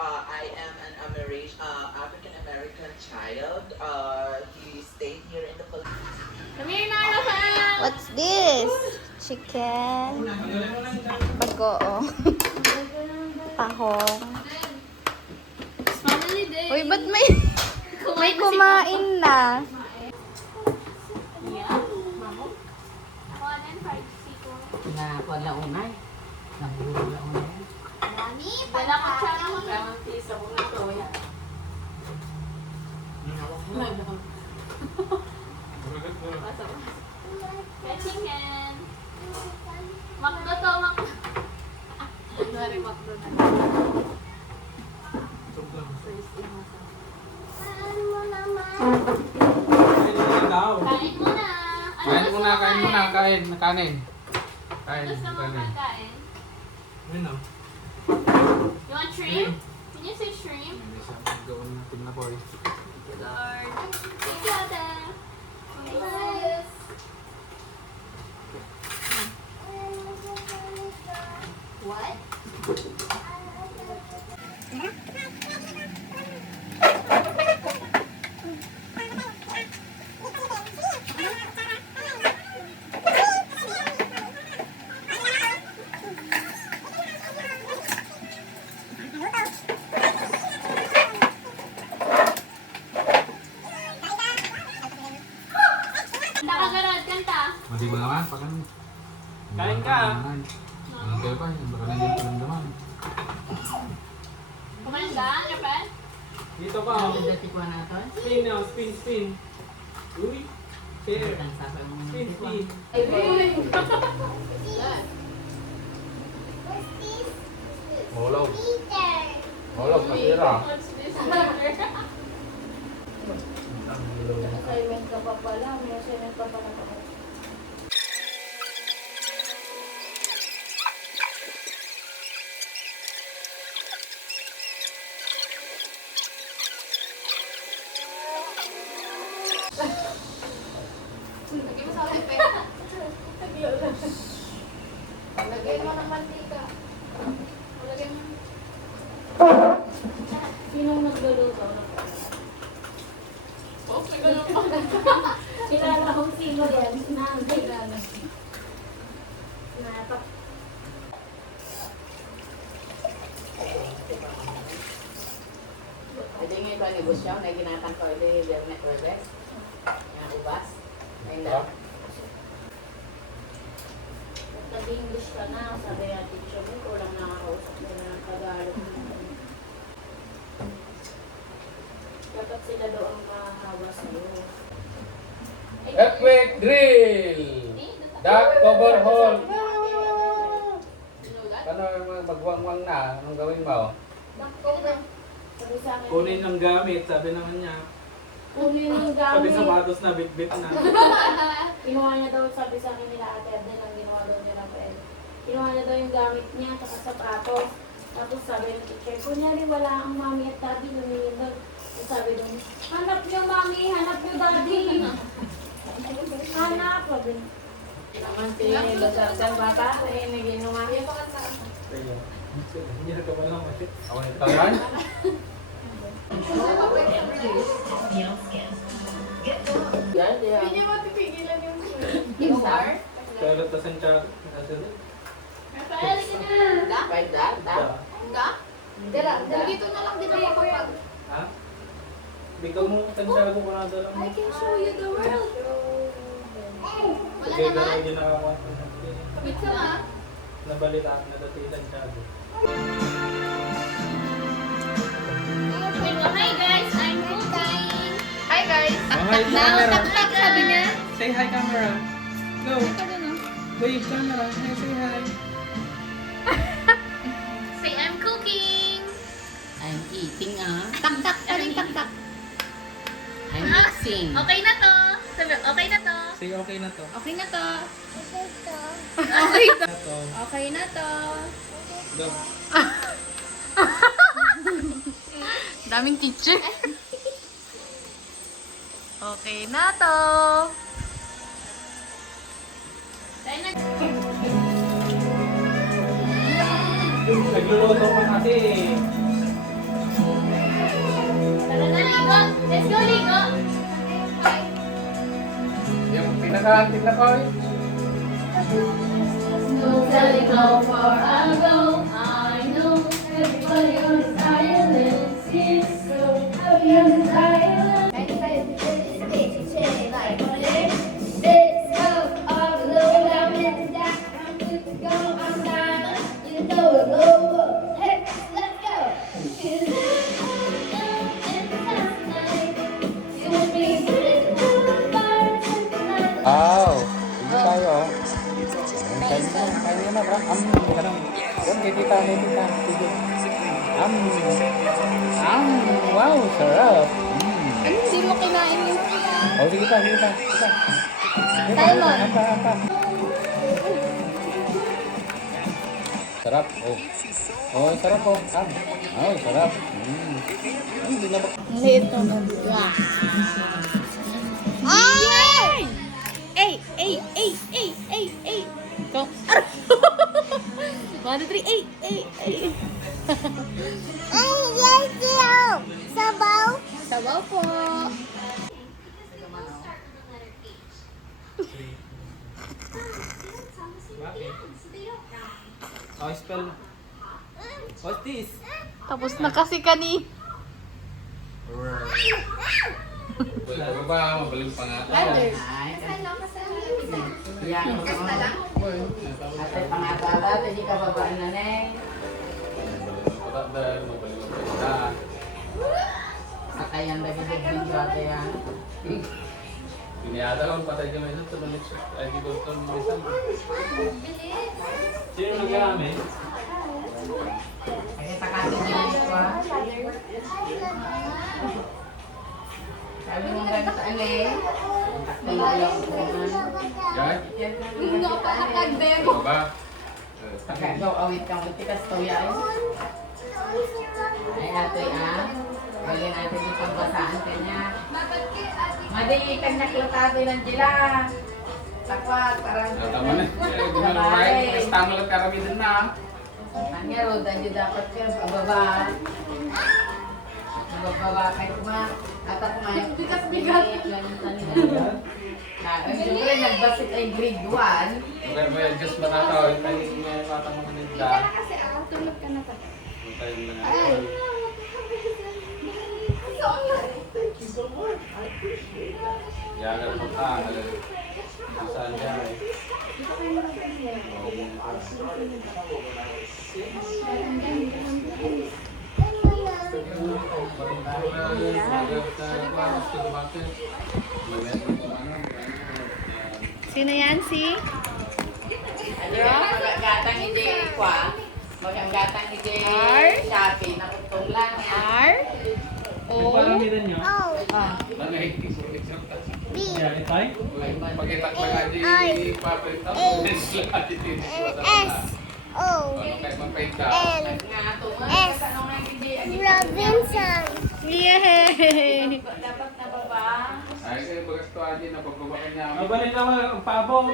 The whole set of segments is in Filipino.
I am an African American child. He stayed here in the Philippines. Come here, Narlohan! What's this? Chicken. Bagoong. Tahong. It's family day. Uy, ba't may kumain na? Yeah. Mamo. One and fried chicken. Nakuha lang unay. Nahulog lang unay. Mami, wala ka siya. Kaya ang tisa mo na ito. Yan. Hinawak mo lang. Chicken. Makdo to, makdo. Kunwari makdo na. Kain mo na. Kain muna, kain. Kanin. Kain, Gusto mo kanin. magkain? Ano? You want shrimp? Can you say shrimp? Hindi siya gawin natin na boy. Lord. Thank you, Ate. Yes. What? Nakagarad, kanta. Mati ba naman? Pakan. Kain ka. Ang kayo pa, baka na yung paramdaman. Kumain ka, your friend? Dito ka. Ang dati ko na ito. Spin now, spin. Uy. Fair. Ang sasa mo na Spin. Holog. Holog, nasira. Assignment ka pa pala. May assignment pa pala. Lagay mo ng mantika. Lagay mo. Sinong nagluluto? Kilala kong sino yan. Kilala. Napak. Pwede nga ito ang negosyo. Na ginatan ko ito yung Bernet Webes. Yung ubas. Ayun lang. Nag-English ka na. Sabi nga teacher mo, kulang nakakausap mo na ng Tagalog. Dapat sila daw ang mahawa sa'yo. Earthquake drill! Duck overhaul! Paano yung magwangwang na? Anong gawin mo? Sabi sa akin, Kunin ng gamit, sabi naman niya. kunin yung Sabi gamit. sapatos na, bit-bit na. Kinuha niya daw, sabi sa akin nila ate Edna, ang ginawa daw niya ng pwede. Kinuha niya daw yung gamit niya, saka sapatos. Tapos sabi ng teacher, kunyari wala ang mami at daddy, lumingin daw. Sabi doon, hanap niyo mami, hanap niyo daddy. Hanap, sabi niya. Naman si Lasarsan bata. Eh, naginuha. Hindi ka pa lang kasi. Ako nito yan? Yan, yan. Hindi mo pipigilan yung Isa. Kaya ta Santiago. Rafael, ka na. Five that. Nga? Dito na lang din ako kapag Ha? Bigyan mo Santiago ko na dalang mo. I can show you the world. Wala Kaya naman. gano'n ginagawa ko. Wait ka ma. Nabalitaan na dati Santiago. Hi guys, I'm cooking. Hi guys. Hi, Now, tak sabi niya. Say hi, camera. Go. Wave camera. Hey, say hi. Say I'm cooking. I'm eating Tak, aling tak. I'm mixing. Okay na to. Sabi, okay na to. Say okay na to. Okay na to. Na to. Okay na to. Go. Daming teacher. Okay na to. Tayo na. Nagluluto pa kasi. sa akin na ko. No telling how far I'll go. I know everybody on this island seems so happy on this island. Let's go all alone. I'm in that. I'm good to go. I'm diamond. You know it over. Hey, let's go. Wow! Hindi tayo. Kaya na, bro. Ganun. Doon, kay tita. Sige. Wow, sarap. Ano, hindi mo kinain yun? Oh, sige pa. Simon. Apa. Sarap. Oh, sarap oh. Oh, sarap. Hindi na ba? Liit naman. Ay! Ay! Go. 1, 2, 3, ay! Sabaw po. Oh, spell. What's this? Tapos na kasi kani. Wala ba? Mabaling pa nga. Ay, yan. Ate, pangata, hindi ka babaan na Neng. Mabaling pa. Nakayan lagi ng video ate yan. Piniyata lang patay ka may isa. Tumalit siya. Ay, di ko ito may isa. Sino nag-amin? Kasi takatin niya ito ha. Sabi mo gano'n sa ale. Taktin mo lang kuman. Yan? Hindi nga pa nakagdemo. Ano ba? Pagkagaw awit kang utikas to yan. Ay ate ah. Bali natin yung pagbasaan kanya. Madi, kanya-klatabi ng jila. Takwag, parang... Tama na. Gumano-right. Mas tama lang karami din na. Kanya, roda nyo dapat kayo, bababa. Bababa kayo kuma. At ako nga yung bigat-bigat. Siyempre, nagbasit ay grade 1. Okay, may adjust matataw. Tayo may matang mga nila. Kasi tulog ka na pa. Tayo na nga. Yagal mo ka. Saan dyan eh. Sino yan? Si? Maganggatang hindi kwa. Maganggatang hindi R? Shopee. Nakutong lang. R? O? Paramihan nyo? Ah. Yeah, itay? Pag-itak lang nga di papalit ako. S. O. Ano kayo mapaita? S. Robinson. Yay! Dapat na ba ba? Ay, kayo bagas to aji na pagbabakan niya. Mabalin naman ang pabot.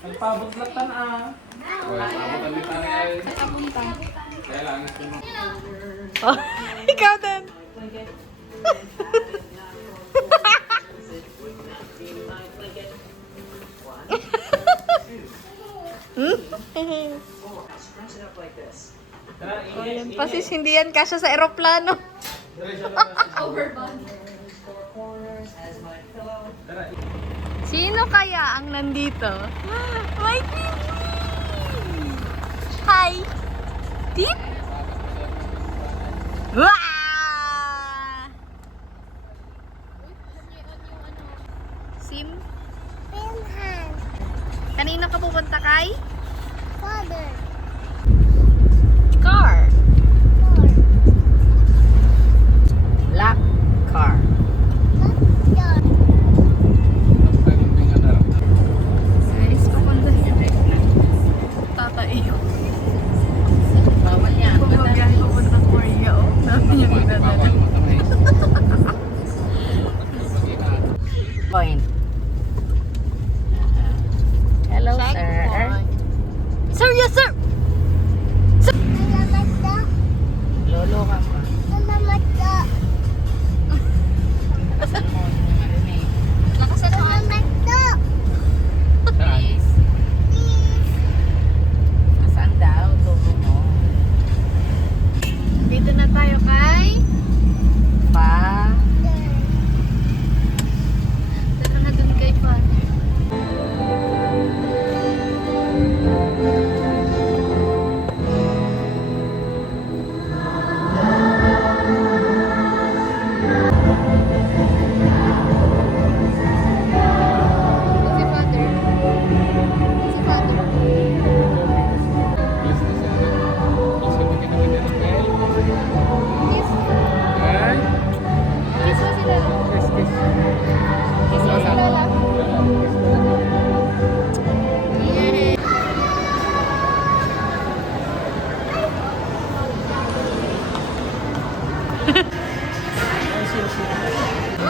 Ang pabot latan ah. Well, pabutan din tayo ay. Kaya lang, gusto mo. Oh, ikaw din. Tara, Yan pa sis, hindi yan kasya sa eroplano. Tara, Sino kaya ang nandito? My baby! Hi! Tip! Wah! Sim? Kanino ka pupunta kay? Father. Car. Black car. Guys, papunta siya na. Tatay. Bawal yan. Pumabiyahe papunta Korea, oh. Dami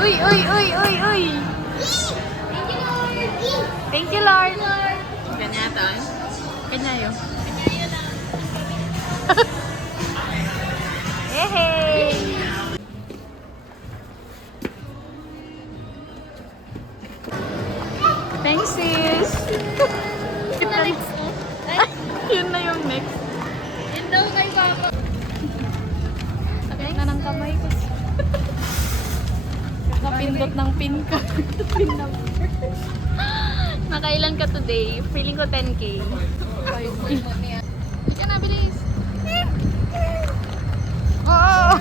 Uy, uy, uy, uy, uy. Thank you, Lord. Kanya ito. Kanya yun. Hey! Thanks, sis. Yun na next. Yun na yung next. Yun daw kay Papa. Sakit na ng kamay ko. Napindot ng pin ka. Pin number. Nakailan ka today? Feeling ko 10K. 5K. Hindi ka na, bilis. Oo!